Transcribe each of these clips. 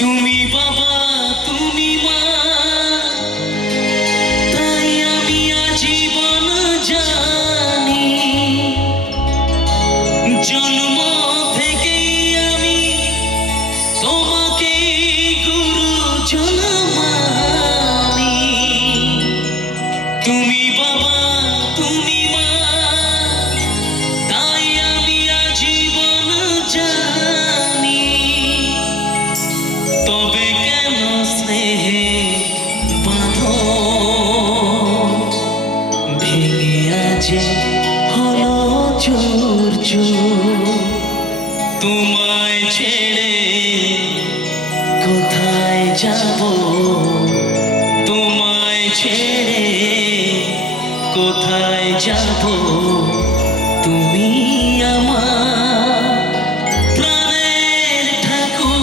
তুমি বাবা তুমি মা, তাই আমি আজীবন জানি জন্ম থেকেই আমি তোমাকে গুরুজন মানি। তুমি বাবা তুমি মা, তাই আমি আজীবন জানি। তবে কেন স্নেহে বাঁধন ভেঙে আজ হলো জোর জোর। তোমায় ছেড়ে কোথায় যাব, তোমায় ছেড়ে কোথায় যাব, তুমি আমার প্রাণের ঠাকুর।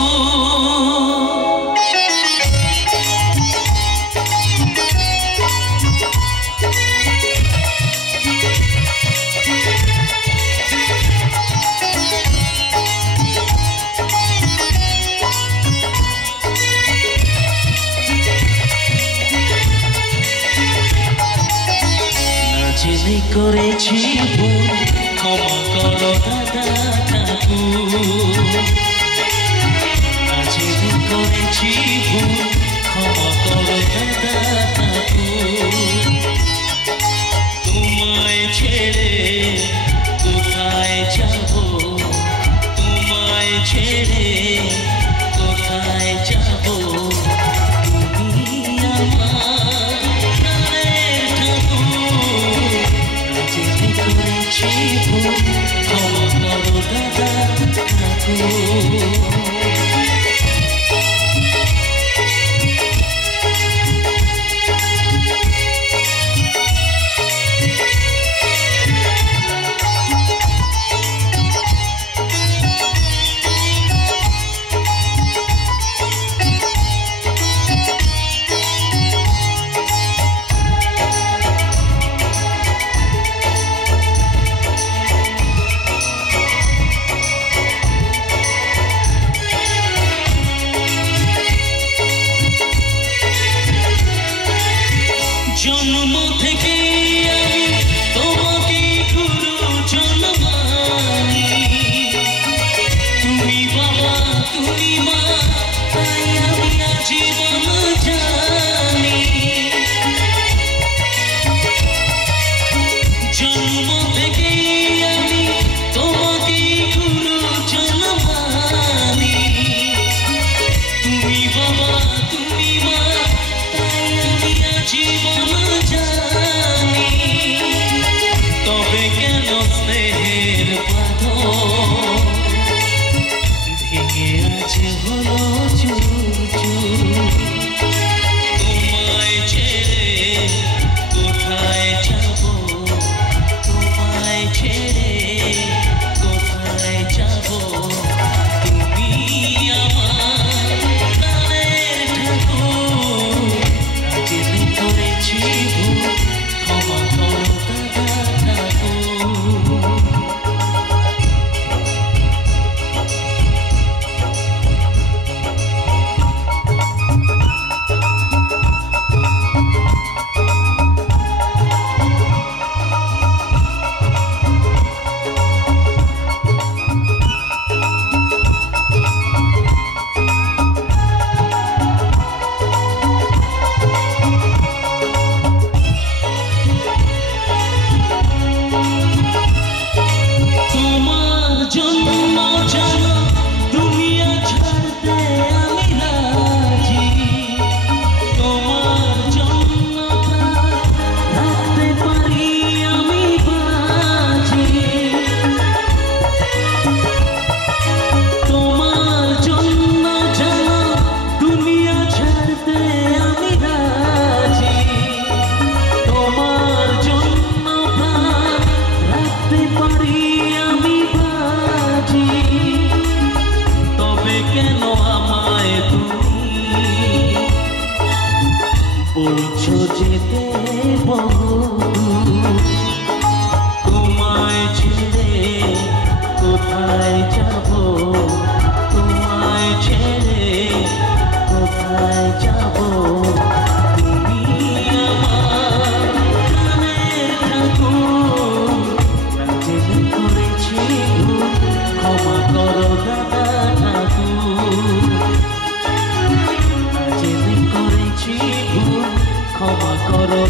জেনে করেছি ভুল, ক্ষমা করো দাদা ঠাকুর। জেনে করেছি ভুল, ক্ষমা করো দাদা ঠাকুর। তোমায় ছেড়ে কোথায় যাব, তোমায় ছেড়ে কোথায় যাব, তুমি আমার প্রাণের ঠাকুর। জেনে করেছি ভুল, ক্ষমা করো দাদা ঠাকুর।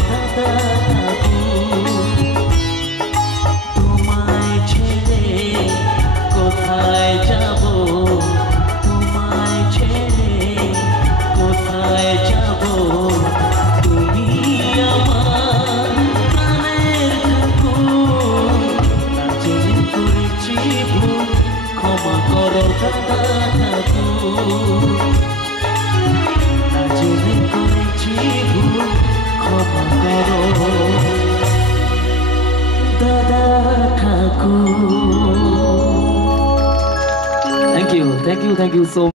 দাদা ঠাকুর তোমায় ছেড়ে কোথায় যাব তোমায় ছেড়ে কোথায় যাব তুমি আমার প্রাণের ঠাকুর না জেনে করেছি ভুল ক্ষমা করো দাদা ঠাকুর না জেনে করেছি ভুল ক্ষমা করো দাদা ঠাকুর। Thank you so much.